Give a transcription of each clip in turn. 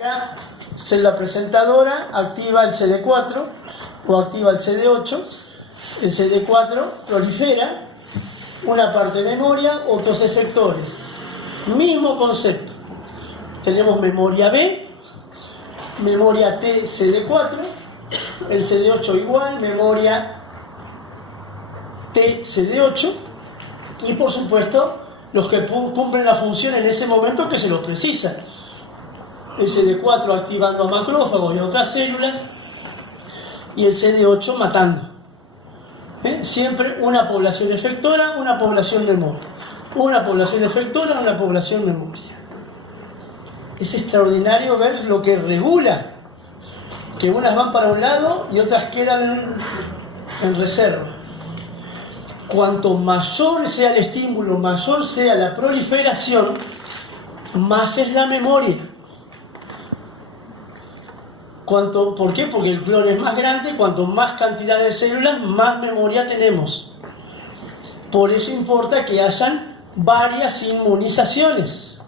Acá, célula presentadora activa el CD4 o activa el CD8. El CD4 prolifera una parte de memoria, otros efectores. Mismo concepto. Tenemos memoria B, memoria T, CD4, el CD8 igual, memoria T, CD8, y por supuesto los que cumplen la función en ese momento que se lo precisan. El CD4 activando a macrófagos y a otras células, y el CD8 matando. Siempre una población efectora, una población memoria. Una población efectora, una población memoria. Es extraordinario ver lo que regula, que unas van para un lado y otras quedan en reserva. Cuanto mayor sea el estímulo, mayor sea la proliferación, más es la memoria. ¿Por qué? Porque el clon es más grande, cuanto más cantidad de células, más memoria tenemos. Por eso importa que hayan varias inmunizaciones.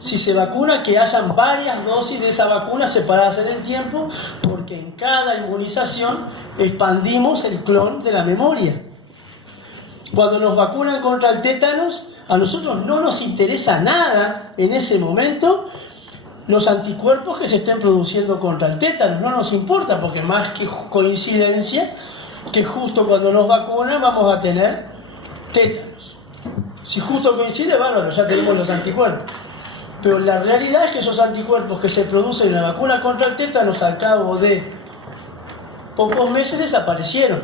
Si se vacuna, que hayan varias dosis de esa vacuna separadas en el tiempo, porque en cada inmunización expandimos el clon de la memoria. Cuando nos vacunan contra el tétanos, a nosotros no nos interesa nada en ese momento los anticuerpos que se estén produciendo contra el tétanos, no nos importa, porque más que coincidencia que justo cuando nos vacunan vamos a tener tétanos. Si justo coincide, bárbaro, ya tenemos los anticuerpos. Pero la realidad es que esos anticuerpos que se producen en la vacuna contra el tétanos al cabo de pocos meses desaparecieron.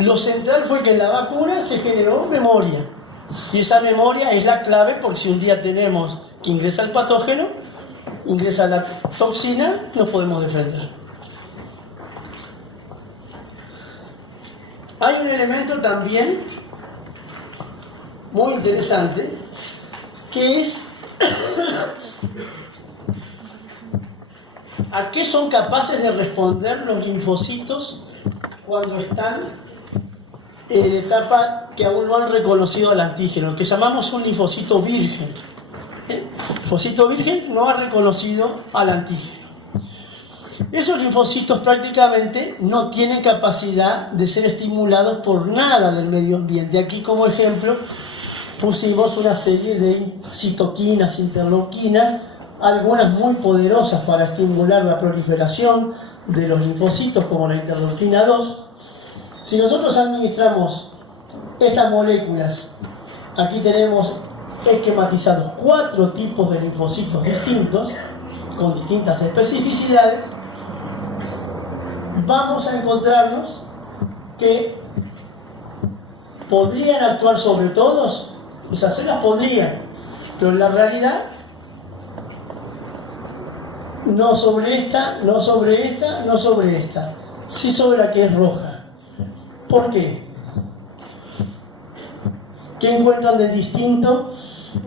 Lo central fue que en la vacuna se generó memoria. Y esa memoria es la clave, porque si un día tenemos que ingresa el patógeno, ingresa la toxina, nos podemos defender. Hay un elemento también muy interesante, que es a qué son capaces de responder los linfocitos cuando están en la etapa que aún no han reconocido al antígeno, que llamamos un linfocito virgen. El linfocito virgen no ha reconocido al antígeno. Esos linfocitos prácticamente no tienen capacidad de ser estimulados por nada del medio ambiente. Aquí como ejemplo pusimos una serie de citoquinas, interleuquinas, algunas muy poderosas para estimular la proliferación de los linfocitos, como la interleuquina 2. Si nosotros administramos estas moléculas, aquí tenemos esquematizados 4 tipos de linfocitos distintos, con distintas especificidades, vamos a encontrarnos que podrían actuar sobre todos. Esas células podrían, pero en la realidad no sobre esta, no sobre esta, no sobre esta, sí sobre la que es roja. ¿Por qué? ¿Qué encuentran de distinto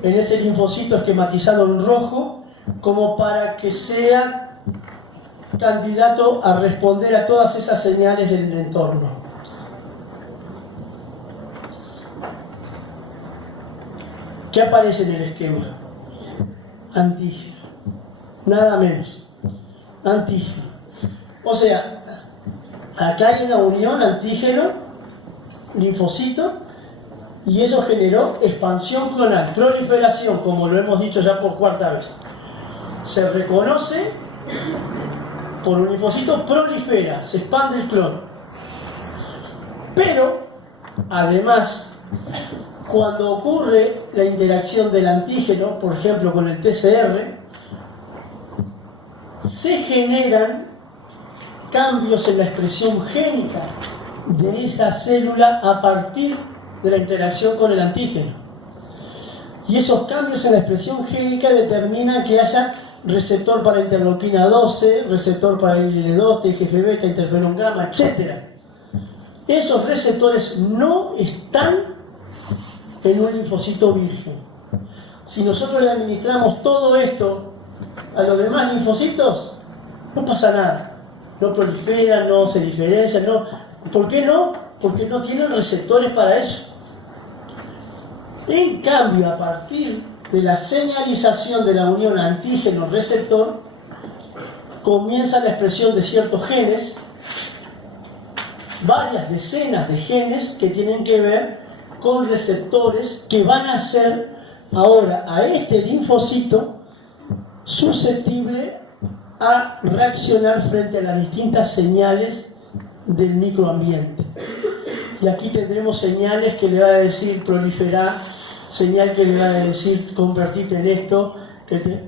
en ese linfocito esquematizado en rojo como para que sea candidato a responder a todas esas señales del entorno? ¿Qué aparece en el esquema? Antígeno. Nada menos. Antígeno. O sea, acá hay una unión antígeno-linfocito y eso generó expansión clonal, proliferación, como lo hemos dicho ya por 4ª vez. Se reconoce por un linfocito, prolifera, se expande el clon. Pero, además, cuando ocurre la interacción del antígeno, por ejemplo con el TCR, se generan cambios en la expresión génica de esa célula a partir de la interacción con el antígeno. Y esos cambios en la expresión génica determinan que haya receptor para interleuquina 12, receptor para IL-2, TGF-beta, interferón gamma, etc. Esos receptores no están en un linfocito virgen. Si nosotros le administramos todo esto a los demás linfocitos, no pasa nada. No proliferan, no se diferencian, no. ¿Por qué no? Porque no tienen receptores para eso. En cambio, a partir de la señalización de la unión antígeno-receptor, comienza la expresión de ciertos genes, varias decenas de genes que tienen que ver con receptores que van a hacer ahora a este linfocito susceptible a reaccionar frente a las distintas señales del microambiente. Y aquí tendremos señales que le va a decir proliferar, señal que le va a decir convertirte en esto,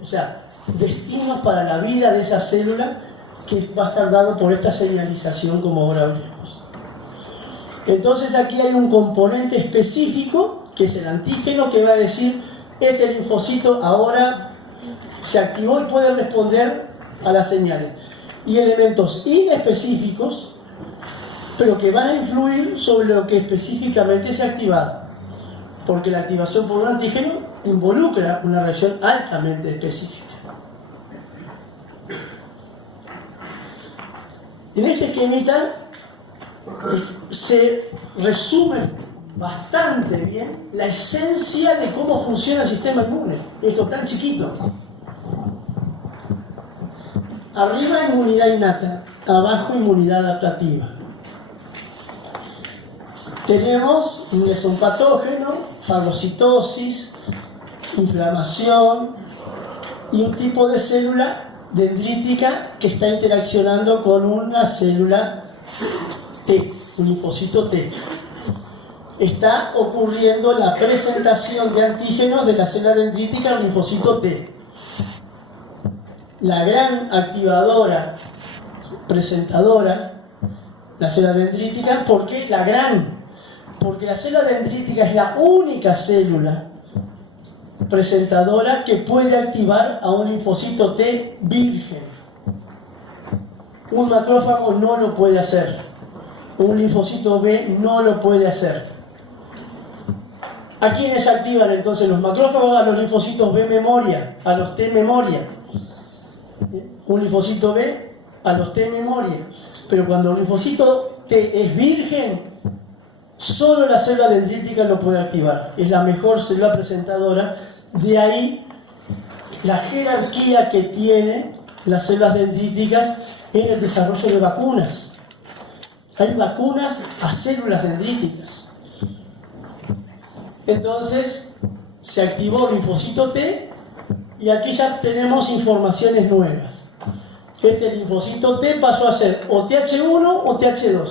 o sea, destinos para la vida de esa célula que va a estar dado por esta señalización, como ahora veremos. Entonces aquí hay un componente específico que es el antígeno, que va a decir este linfocito ahora se activó y puede responder a las señales, y elementos inespecíficos pero que van a influir sobre lo que específicamente se ha activado, porque la activación por un antígeno involucra una reacción altamente específica. En este esquemita se resume bastante bien la esencia de cómo funciona el sistema inmune. Esto tan chiquito. Arriba inmunidad innata, abajo inmunidad adaptativa. Tenemos ingreso un patógeno, fagocitosis, inflamación y un tipo de célula dendrítica que está interaccionando con una célula T, un linfocito T. Está ocurriendo la presentación de antígenos de la célula dendrítica al linfocito T. La gran activadora, presentadora, la célula dendrítica. ¿Por qué la gran? Porque la célula dendrítica es la única célula presentadora que puede activar a un linfocito T virgen. Un macrófago no lo puede hacer. Un linfocito B no lo puede hacer. ¿A quiénes activan entonces los macrófagos? A los linfocitos B memoria, a los T memoria. Un linfocito B a los T memoria. Pero cuando el linfocito T es virgen, solo la célula dendrítica lo puede activar. Es la mejor célula presentadora. De ahí la jerarquía que tienen las células dendríticas en el desarrollo de vacunas. Hay vacunas a células dendríticas. Entonces se activó el linfocito T y aquí ya tenemos informaciones nuevas. Este linfocito T pasó a ser o TH1 o TH2.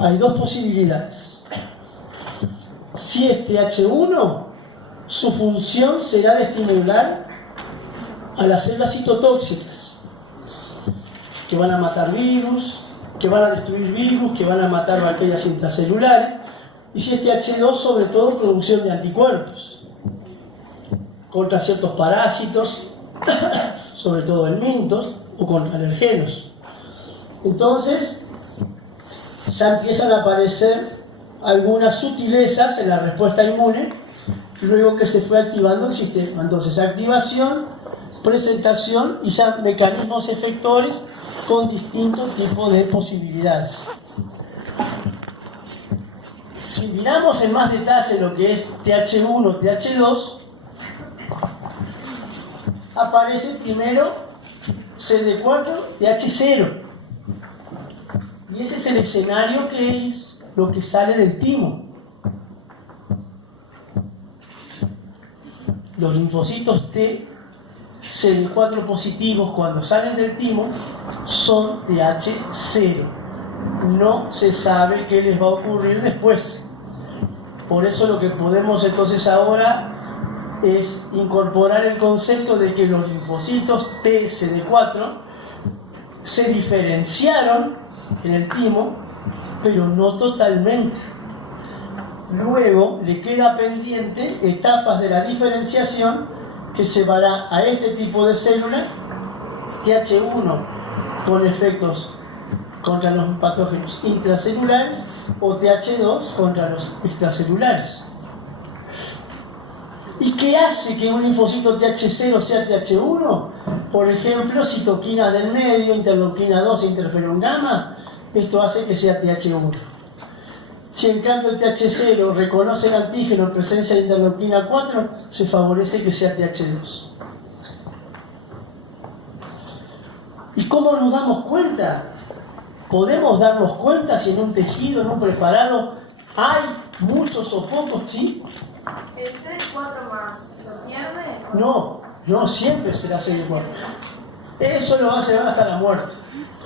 Hay dos posibilidades. Si es TH1, su función será de estimular a las células citotóxicas, que van a matar virus, que van a destruir virus, que van a matar bacterias intracelulares. Y si es TH2, sobre todo producción de anticuerpos contra ciertos parásitos, sobre todo helmintos, o contra alergenos. Entonces ya empiezan a aparecer algunas sutilezas en la respuesta inmune luego que se fue activando el sistema. Entonces activación, presentación y ya mecanismos efectores con distintos tipos de posibilidades. Si miramos en más detalle lo que es TH1, TH2, aparece primero CD4, TH0. Y ese es el escenario que es lo que sale del timo. Los linfocitos T, CD4 positivos, cuando salen del timo, son TH0. No se sabe qué les va a ocurrir después. Por eso lo que podemos entonces ahora es incorporar el concepto de que los linfocitos T, CD4 se diferenciaron en el timo, pero no totalmente. Luego le queda pendiente etapas de la diferenciación que llevará a este tipo de célula, TH1 con efectos contra los patógenos intracelulares o TH2 contra los extracelulares. ¿Y qué hace que un linfocito TH0 sea TH1? Por ejemplo, citoquinas del medio, interleuquina 2, interferón gamma. Esto hace que sea TH1. Si en cambio el TH0 reconoce el antígeno en presencia de interleuquina 4, se favorece que sea TH2. ¿Y cómo nos damos cuenta? ¿Podemos darnos cuenta si en un tejido, en un preparado, hay muchos o pocos, sí? ¿El CD4 más lo pierde? No siempre será CD4. Eso lo va a llevar hasta la muerte.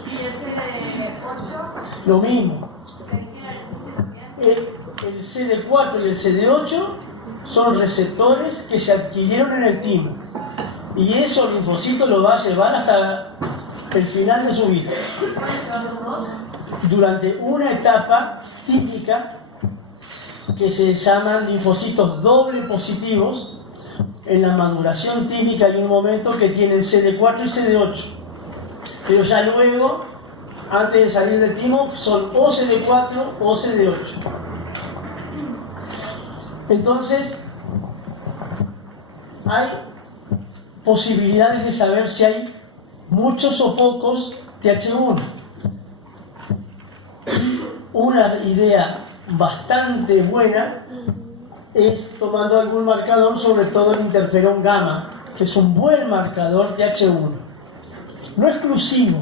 ¿Y el CD8? Lo mismo. El CD4 y el CD8 son receptores que se adquirieron en el timo. Y eso el linfocito lo va a llevar hasta el final de su vida. ¿Pueden llevar los dos? Durante una etapa típica que se llaman linfocitos doble positivos, en la maduración típica hay un momento que tienen CD4 y CD8. Pero ya luego, antes de salir del timo, son o CD4 o CD8. Entonces, hay posibilidades de saber si hay muchos o pocos TH1. Y una idea bastante buena es tomando algún marcador, sobre todo el interferón gamma, que es un buen marcador TH1. No exclusivo.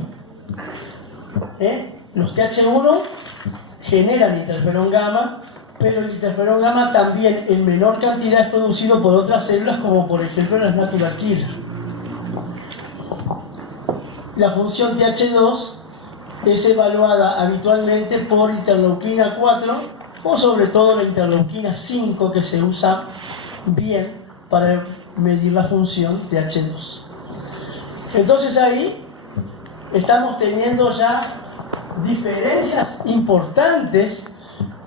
Los TH1 generan interferón gamma, pero el interferón gamma también en menor cantidad es producido por otras células, como por ejemplo las natural killer. La función TH2 es evaluada habitualmente por interleuquina 4 o sobre todo la interleuquina 5, que se usa bien para medir la función TH2. Entonces ahí estamos teniendo ya diferencias importantes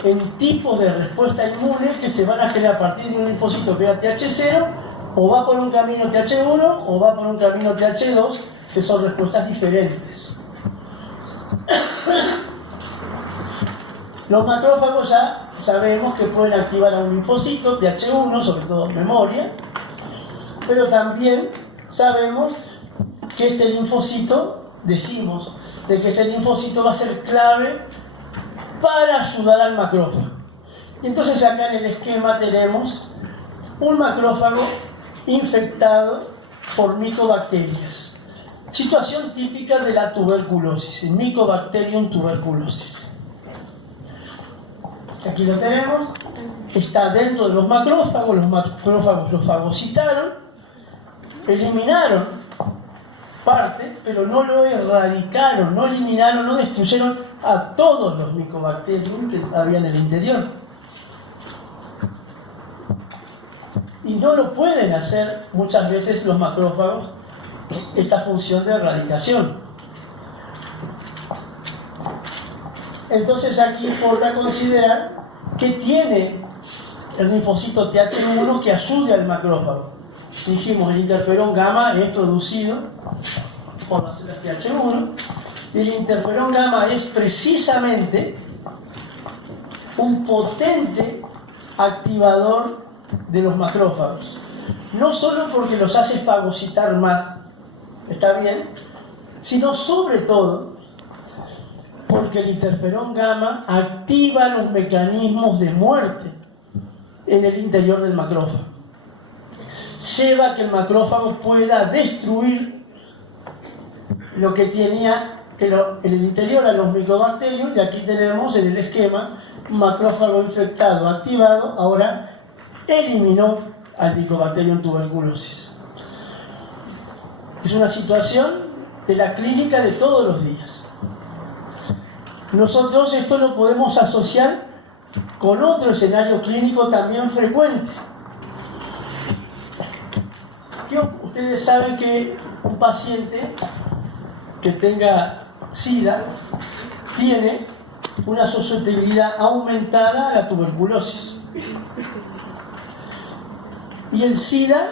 en tipos de respuesta inmune que se van a generar a partir de un linfocito que era TH0, o va por un camino TH1 o va por un camino TH2, que son respuestas diferentes. Los macrófagos ya sabemos que pueden activar a un linfocito TH1, sobre todo memoria, pero también sabemos que este linfocito, decimos, de que este linfocito va a ser clave para ayudar al macrófago. Y entonces acá en el esquema tenemos un macrófago infectado por micobacterias. Situación típica de la tuberculosis, el Mycobacterium tuberculosis. Aquí lo tenemos, está dentro de los macrófagos lo fagocitaron, eliminaron parte, pero no lo erradicaron, no eliminaron, no destruyeron a todos los Mycobacterium que había en el interior. Y no lo pueden hacer muchas veces los macrófagos esta función de erradicación. Entonces aquí importa considerar que tiene el linfocito TH1 que ayude al macrófago. Dijimos, el interferón gamma es producido por las células TH1 y el interferón gamma es precisamente un potente activador de los macrófagos. No solo porque los hace fagocitar más, está bien, sino sobre todo porque el interferón gamma activa los mecanismos de muerte en el interior del macrófago. Lleva a que el macrófago pueda destruir lo que tenía en el interior a los micobacterios, y aquí tenemos en el esquema un macrófago infectado activado, ahora eliminó al Mycobacterium tuberculosis. Es una situación de la clínica de todos los días. Nosotros esto lo podemos asociar con otro escenario clínico también frecuente. Ustedes saben que un paciente que tenga SIDA tiene una susceptibilidad aumentada a la tuberculosis. Y el SIDA,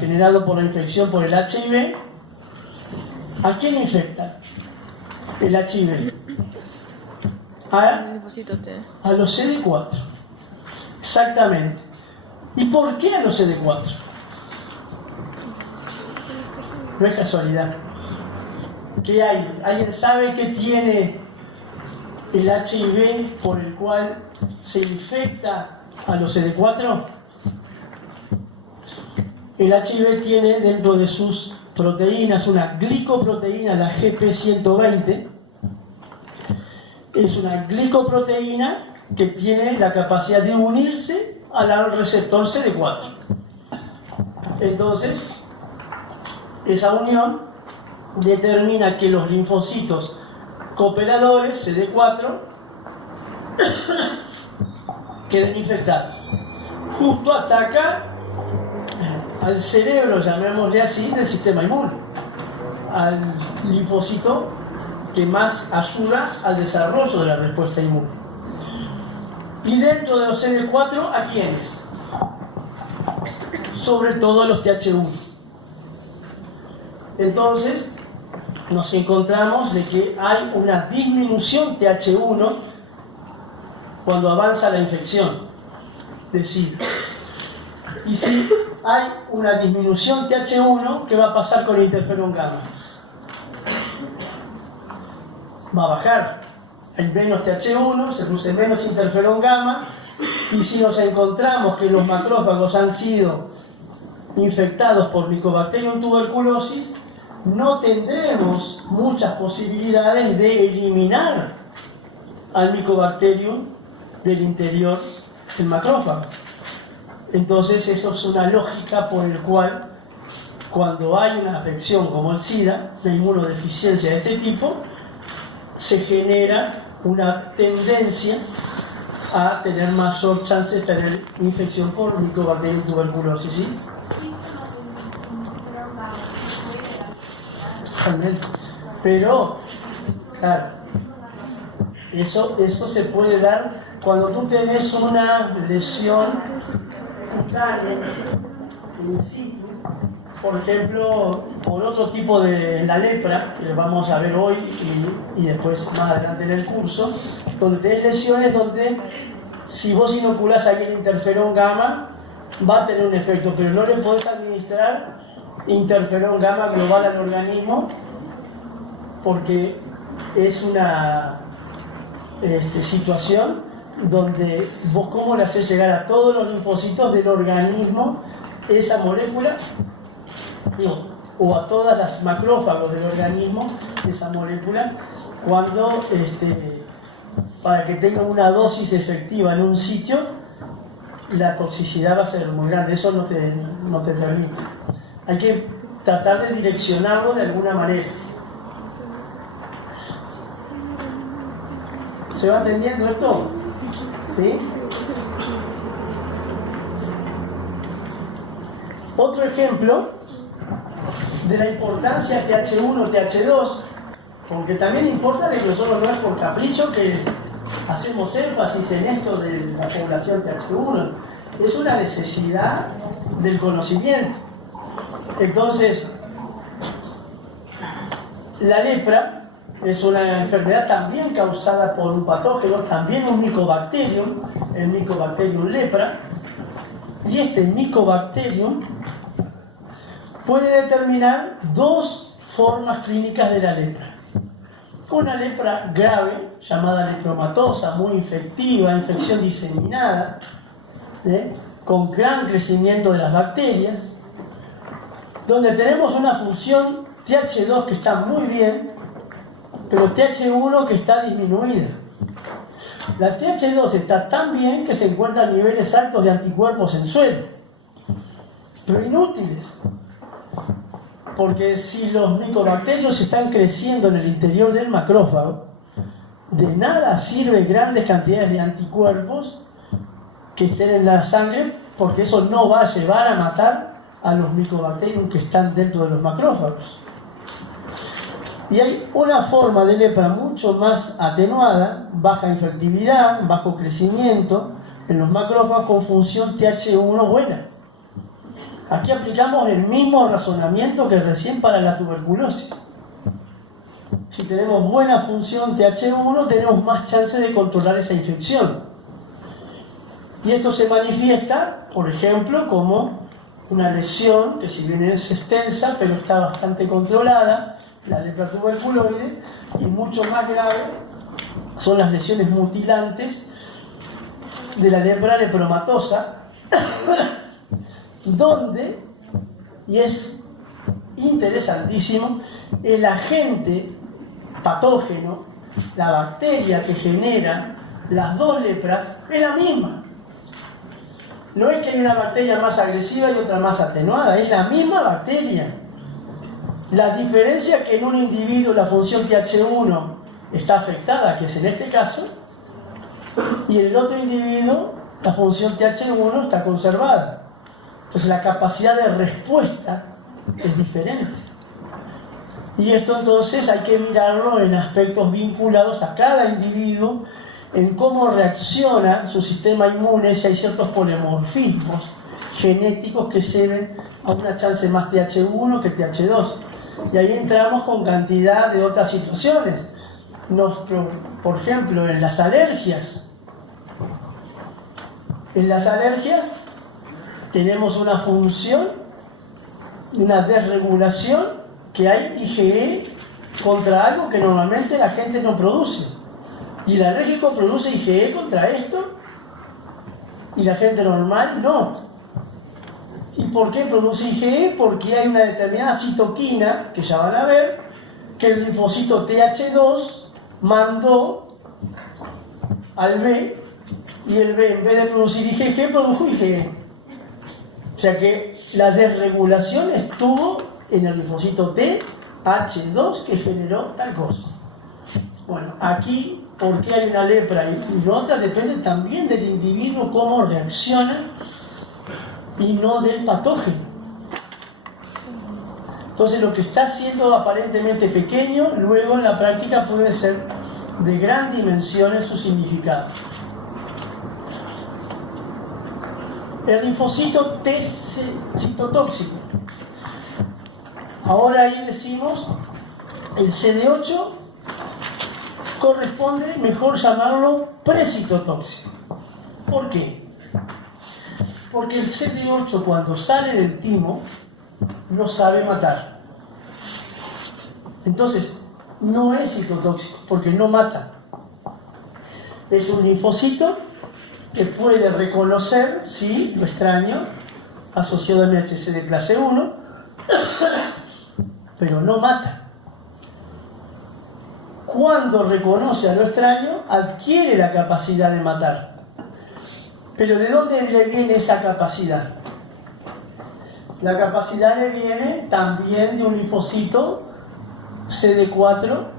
generado por la infección por el HIV, ¿a quién infecta el HIV? A los CD4. Exactamente. ¿Y por qué a los CD4? No es casualidad. ¿Qué hay? ¿Alguien sabe qué tiene el HIV por el cual se infecta a los CD4? El HIV tiene dentro de sus proteínas una glicoproteína, la GP120. Es una glicoproteína que tiene la capacidad de unirse al receptor CD4. Entonces, esa unión determina que los linfocitos cooperadores CD4 queden infectados. Justo ataca al cerebro, llamémosle así, del sistema inmune, al linfocito que más ayuda al desarrollo de la respuesta inmune. Y dentro de los CD4, ¿a quiénes? Sobre todo los TH1. Entonces, nos encontramos de que hay una disminución TH1 cuando avanza la infección de SIDA. Y si hay una disminución TH1, ¿qué va a pasar con el interferón gamma? Va a bajar. Hay menos TH1, se produce menos interferón gamma, y si nos encontramos que los macrófagos han sido infectados por Mycobacterium tuberculosis, no tendremos muchas posibilidades de eliminar al Mycobacterium del interior del macrófago. Entonces, eso es una lógica por la cual, cuando hay una afección como el SIDA, una inmunodeficiencia de este tipo, se genera una tendencia a tener mayor chance de tener infección por Mycobacterium tuberculosis, ¿sí? Pero, claro, eso se puede dar cuando tú tenés una lesión cutánea in situ, por ejemplo, por otro tipo de la lepra, que vamos a ver hoy y después más adelante en el curso, donde tenés lesiones donde si vos inoculás ahí el interferón gamma, va a tener un efecto, pero no le podés administrar interferón gamma global al organismo porque es una situación donde vos cómo le haces llegar a todos los linfocitos del organismo esa molécula, o a todas las macrófagos del organismo esa molécula, cuando para que tenga una dosis efectiva en un sitio, la toxicidad va a ser muy grande, eso no te permite. Hay que tratar de direccionarlo de alguna manera. ¿Se va entendiendo esto? ¿Sí? Otro ejemplo de la importancia TH1, TH2, porque también importa de que nosotros no es por capricho que hacemos énfasis en esto de la población TH1, es una necesidad del conocimiento. Entonces, la lepra es una enfermedad también causada por un patógeno, también un Mycobacterium, el Mycobacterium lepra, y este Mycobacterium puede determinar dos formas clínicas de la lepra. Una lepra grave, llamada lepromatosa, muy infectiva, infección diseminada, con gran crecimiento de las bacterias, donde tenemos una función TH2 que está muy bien, pero TH1 que está disminuida. La TH2 está tan bien que se encuentran niveles altos de anticuerpos en suelo, pero inútiles, porque si los micobacterios están creciendo en el interior del macrófago, de nada sirven grandes cantidades de anticuerpos que estén en la sangre, porque eso no va a llevar a matar a los Mycobacterium que están dentro de los macrófagos. Y hay una forma de lepra mucho más atenuada, baja infectividad, bajo crecimiento en los macrófagos con función TH1 buena. Aquí aplicamos el mismo razonamiento que recién para la tuberculosis. Si tenemos buena función TH1, tenemos más chance de controlar esa infección. Y esto se manifiesta, por ejemplo, como una lesión que si bien es extensa, pero está bastante controlada, la lepra tuberculoide, y mucho más grave son las lesiones mutilantes de la lepra lepromatosa, donde, y es interesantísimo, el agente patógeno, la bacteria que genera las dos lepras, es la misma. No es que hay una bacteria más agresiva y otra más atenuada, es la misma bacteria. La diferencia es que en un individuo la función TH1 está afectada, que es en este caso, y en el otro individuo la función TH1 está conservada. Entonces la capacidad de respuesta es diferente. Y esto entonces hay que mirarlo en aspectos vinculados a cada individuo, en cómo reacciona su sistema inmune, si hay ciertos polimorfismos genéticos que lleven a una chance más TH1 que TH2. Y ahí entramos con cantidad de otras situaciones. Por ejemplo, en las alergias. En las alergias tenemos una función, una desregulación, que hay IgE contra algo que normalmente la gente no produce. Y el alérgico produce IgE contra esto y la gente normal no. ¿Y por qué produce IgE? Porque hay una determinada citoquina, que ya van a ver, que el linfocito TH2 mandó al B, y el B, en vez de producir IgG, produjo IgE. O sea que la desregulación estuvo en el linfocito TH2 que generó tal cosa. Bueno, aquí, ¿por qué hay una lepra y la otra? Depende también del individuo cómo reacciona y no del patógeno. Entonces lo que está siendo aparentemente pequeño, luego en la práctica puede ser de gran dimensión en su significado. El linfocito T citotóxico. Ahora ahí decimos, el CD8 corresponde, mejor llamarlo precitotóxico. ¿Por qué? Porque el CD8 cuando sale del timo no sabe matar. Entonces, no es citotóxico porque no mata. Es un linfocito que puede reconocer, sí, lo extraño, asociado a MHC de clase 1, pero no mata. Cuando reconoce a lo extraño, adquiere la capacidad de matar. Pero ¿de dónde le viene esa capacidad? La capacidad le viene también de un linfocito CD4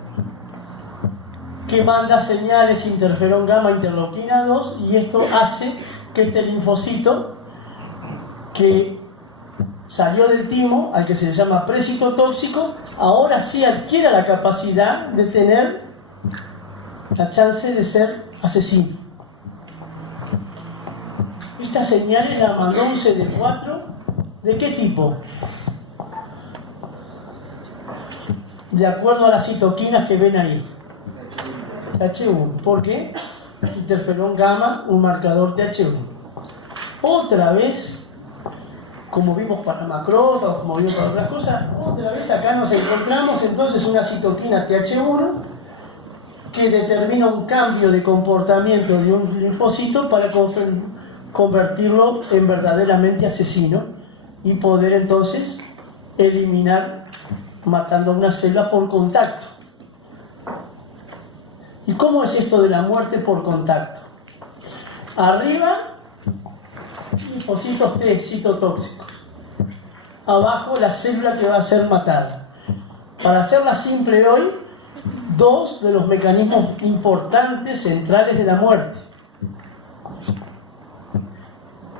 que manda señales interferón gamma interleuquina 2, y esto hace que este linfocito que salió del timo, al que se le llama precitotóxico, ahora sí adquiera la capacidad de tener la chance de ser asesino. Estas señales las mandó un CD4, ¿de qué tipo? De acuerdo a las citoquinas que ven ahí. TH1. ¿Por qué? Interferón gamma, un marcador TH1. Otra vez, como vimos para macrófagos, como vimos para otras cosas, otra vez acá nos encontramos entonces una citoquina TH1 que determina un cambio de comportamiento de un linfocito para convertirlo en verdaderamente asesino y poder entonces eliminar matando a una célula por contacto. ¿Y cómo es esto de la muerte por contacto? Arriba, linfocitos T citotóxicos. Abajo, la célula que va a ser matada. Para hacerla simple hoy, dos de los mecanismos importantes centrales de la muerte.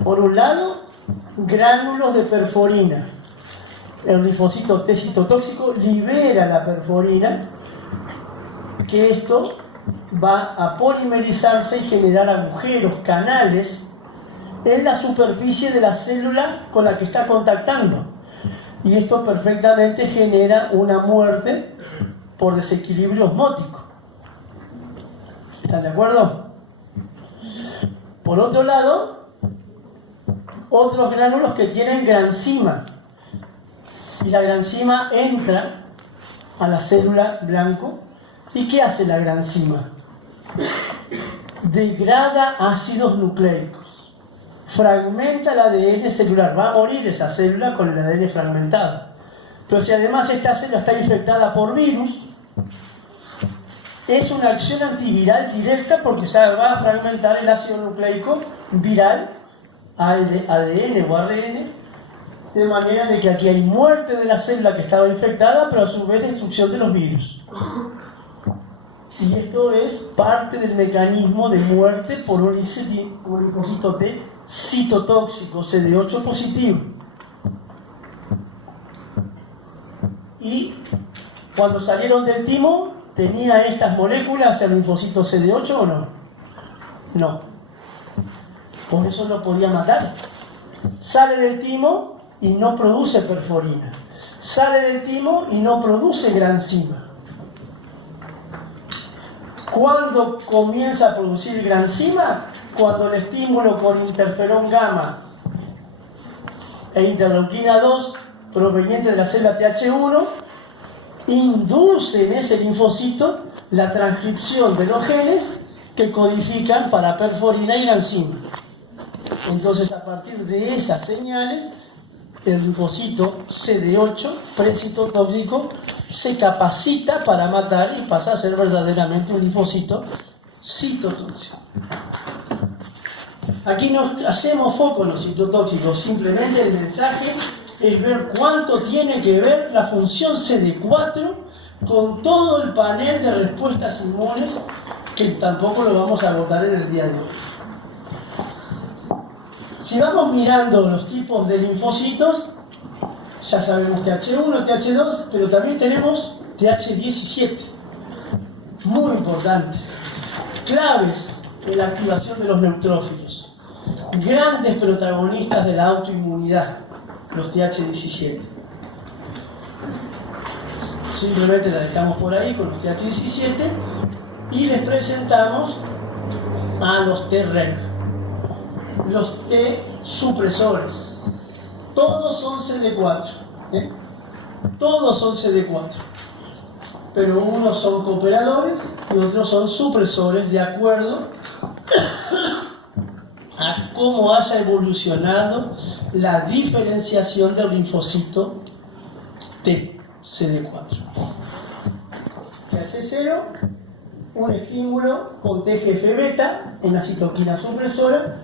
Por un lado, gránulos de perforina. El linfocito T citotóxico libera la perforina, que esto va a polimerizarse y generar agujeros, canales, en la superficie de la célula con la que está contactando. Y esto perfectamente genera una muerte por desequilibrio osmótico. ¿Están de acuerdo? Por otro lado, otros gránulos que tienen granzima. Y la granzima entra a la célula blanco. ¿Y qué hace la granzima? degrada ácidos nucleicos, fragmenta el ADN celular, va a morir esa célula con el ADN fragmentado. Pero si además esta célula está infectada por virus, es una acción antiviral directa porque se va a fragmentar el ácido nucleico viral, ADN o ARN, de manera de que aquí hay muerte de la célula que estaba infectada, pero a su vez destrucción de los virus. Y esto es parte del mecanismo de muerte por un linfocito T citotóxico, CD8 positivo. Y cuando salieron del timo, ¿tenía estas moléculas el linfocito CD8 o no? No. Por eso no podía matar. Sale del timo y no produce perforina. Sale del timo y no produce granzima. ¿Cuándo comienza a producir granzima? Cuando el estímulo con interferón gamma e interleuquina 2 proveniente de la célula TH1 induce en ese linfocito la transcripción de los genes que codifican para perforina y granzima. Entonces, a partir de esas señales, el linfocito CD8 precitotóxico se capacita para matar y pasa a ser verdaderamente un linfocito citotóxico. Aquí no hacemos foco en los citotóxicos, simplemente el mensaje es ver cuánto tiene que ver la función CD4 con todo el panel de respuestas inmunes, que tampoco lo vamos a agotar en el día de hoy. Si vamos mirando los tipos de linfocitos, ya sabemos TH1, TH2, pero también tenemos TH17, muy importantes, claves en la activación de los neutrófilos, grandes protagonistas de la autoinmunidad, los TH17. Simplemente la dejamos por ahí con los TH17 y les presentamos a los Treg, los T supresores. Todos son CD4, todos son CD4, pero unos son cooperadores y otros son supresores de acuerdo a cómo haya evolucionado la diferenciación del linfocito T, CD4. TH0, un estímulo con TGF-beta en la citoquina supresora,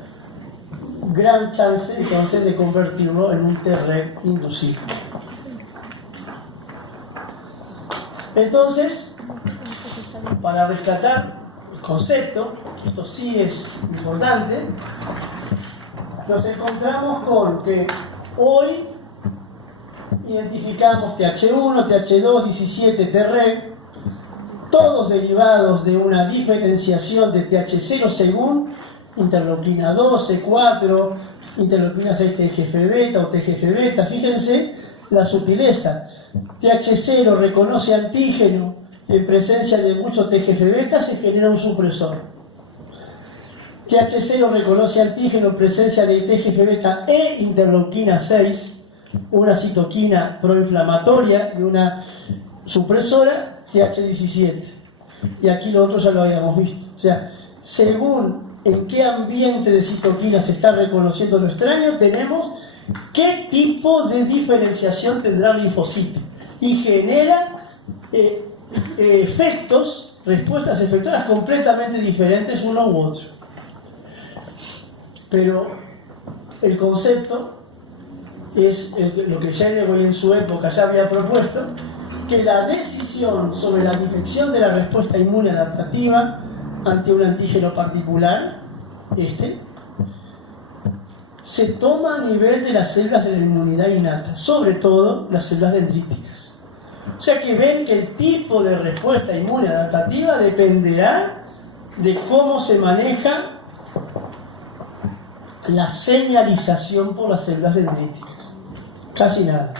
gran chance entonces de convertirlo en un Treg inducido. Entonces, para rescatar el concepto, esto sí es importante, nos encontramos con que hoy identificamos TH1, TH2, 17 Treg, todos derivados de una diferenciación de TH0 según interleuquina 2, C4, interleuquina 6 TGF-beta o TGF-beta. Fíjense la sutileza. TH0 reconoce antígeno en presencia de mucho TGF-beta, se genera un supresor. TH0 reconoce antígeno en presencia de TGF-beta e interleuquina 6, una citoquina proinflamatoria y una supresora, TH17. Y aquí lo otro ya lo habíamos visto. O sea, según en qué ambiente de citoquina se está reconociendo lo extraño, tenemos qué tipo de diferenciación tendrá el linfocito. Y genera efectos, respuestas efectoras completamente diferentes uno u otro. Pero el concepto es lo que Jenneway en su época ya había propuesto, que la decisión sobre la dirección de la respuesta inmune adaptativa ante un antígeno particular, se toma a nivel de las células de la inmunidad innata, sobre todo las células dendríticas. O sea que ven que el tipo de respuesta inmune adaptativa dependerá de cómo se maneja la señalización por las células dendríticas. Casi nada.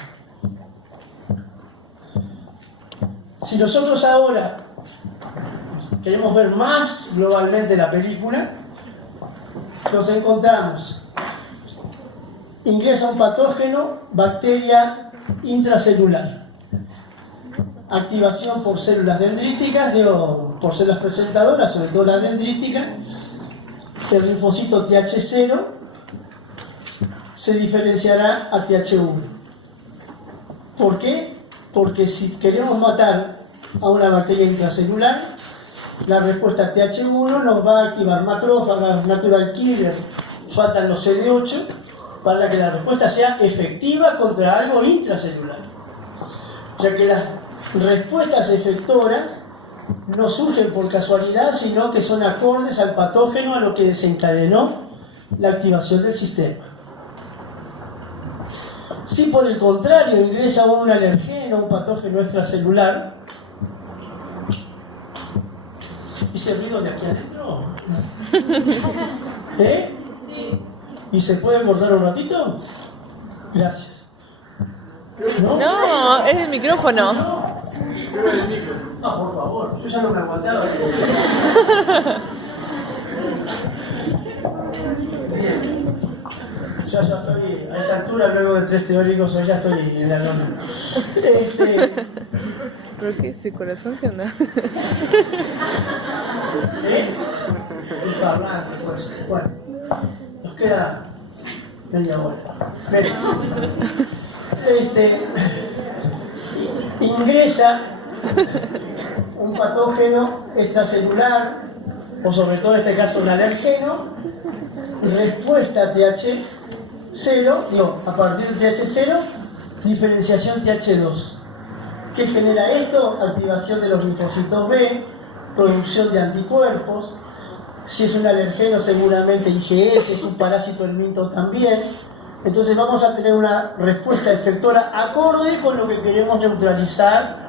Si nosotros ahora queremos ver más globalmente la película, nos encontramos, ingresa un patógeno, bacteria intracelular. activación por células dendríticas, por células presentadoras, sobre todo las dendríticas. El linfocito TH0 se diferenciará a TH1. ¿Por qué? Porque si queremos matar a una bacteria intracelular, la respuesta TH1 nos va a activar macrófagas, natural killer, faltan los CD8, para que la respuesta sea efectiva contra algo intracelular. Ya que las respuestas efectoras no surgen por casualidad, sino que son acordes al patógeno, a lo que desencadenó la activación del sistema. Si por el contrario ingresa un alergeno, un patógeno extracelular, ¿hice ruido de aquí adentro? ¿Eh? Sí. ¿Y se puede cortar un ratito? Gracias. ¿No? No, es el micrófono. No, por favor, yo ya no me aguantaba. Bien. Ya estoy a esta altura, luego de 3 teóricos, ya estoy en la lona. ¿Pero qué? ¿Su corazón qué onda? ¿Eh? Pues, bueno, nos queda media hora. Ven. Ingresa un patógeno extracelular, o sobre todo en este caso un alergeno, respuesta TH0, a partir de TH0, diferenciación TH2. ¿Qué genera esto? Activación de los linfocitos B, producción de anticuerpos. Si es un alergeno, seguramente IgS, es un parásito el minto también. Entonces vamos a tener una respuesta efectora acorde con lo que queremos neutralizar